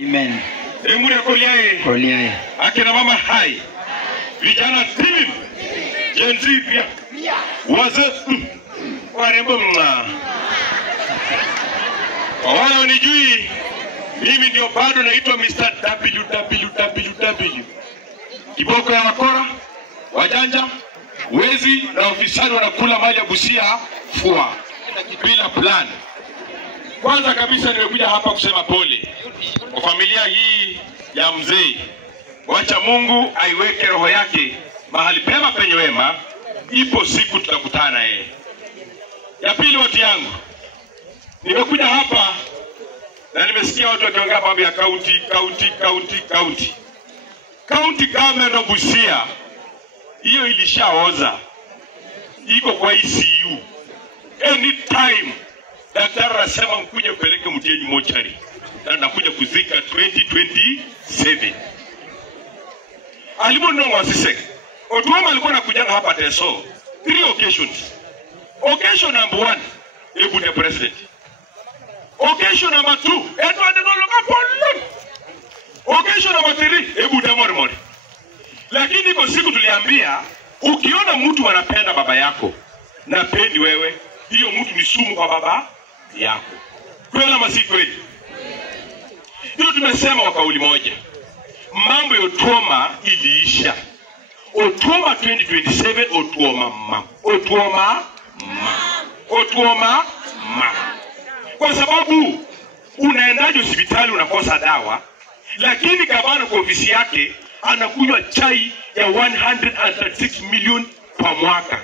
Amen. Emure Koliae. Akina mama hai. Vijana timu. Gen Z pia. Wazee warembo mna. Wale wanijui mimi ndio bado naitwa Mr. WWW. Kiboko ya wakora, wajanja, wezi na ofisani wanakula mali ya Busia fua bila plan. Kwanza kabisa nimekuja hapa kusema pole kwa familia hii ya mzee. Wacha Mungu aiweke roho yake mahali pema penye wema. Ipo siku tutakutana yeye. Ya pili, watu yangu, nimekuja hapa na nimesikia watu wakiongea mambo ya county. County government of Busia hiyo ilishaoza. Iko kwa ICU. Anytime daktari anasema mkuje kupeleke mtieni mochari na nakuja kuzika 2027. Alimonongo asise. Otuoma alikuwa anakuja hapa Teso 3 occasions. Occasion number 1, Ebu the president. Occasion number 2, Edward Nologa Polon. Occasion number 3, Ebu the Mormon. Lakini kwa siku tuliambia, ukiona mtu anapenda baba yako na pendi wewe, hiyo mtu ni sumu kwa baba yako. Kweli ama si kweli? Hiyo tumesema kwa kauli moja. Mambo ya Otuoma iliisha. Otuoma 2027, Otuoma ma. Kwa sababu unaendaje hospitali unakosa dawa, lakini gavana kwa ofisi yake anakunywa chai ya 136 million kwa mwaka.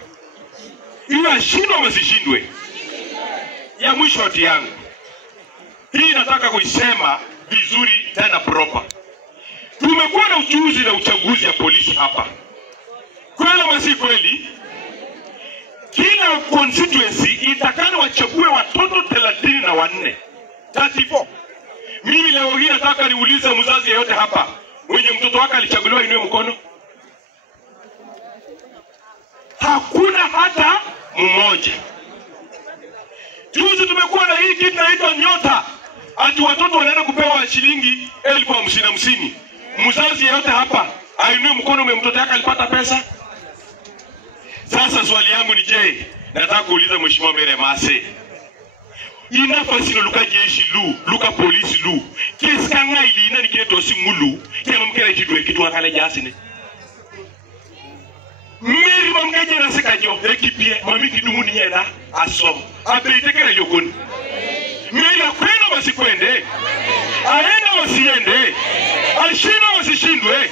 Hiyo ashindwe masishindwe. Ya mwisho hati yangu, hii nataka kuisema vizuri tena proper. Tumekuwa na uchuzi na uchaguzi ya polisi hapa. Kweli ama si kweli? Kila constituency itakana wachague watoto 34. 34. Mimi leo hii nataka niulize mzazi yeyote hapa, mwenye mtoto wake alichaguliwa inue mkono. Hakuna hata mmoja. Juzi tumekuwa na hii kitu inaitwa nyota. Ati watoto wanaenda kupewa shilingi 50,000. Mzazi yeyote hapa ainue mkono mwenye mtoto wake alipata pesa. Sasa swali yangu ni je, nataka kuuliza mheshimiwa Mere Mase. Inafasi no luka jeshi luka polisi kesi kanga ili ina nikireto singulu kema mkera jidwe kitu akale jasine. Meri mamgeje na sekajo ekipie mami kidumu ni yena asom abeitekera yokoni. Meri akwenda basi kwende. Aenda wasiende. Alishindwa wasishindwe.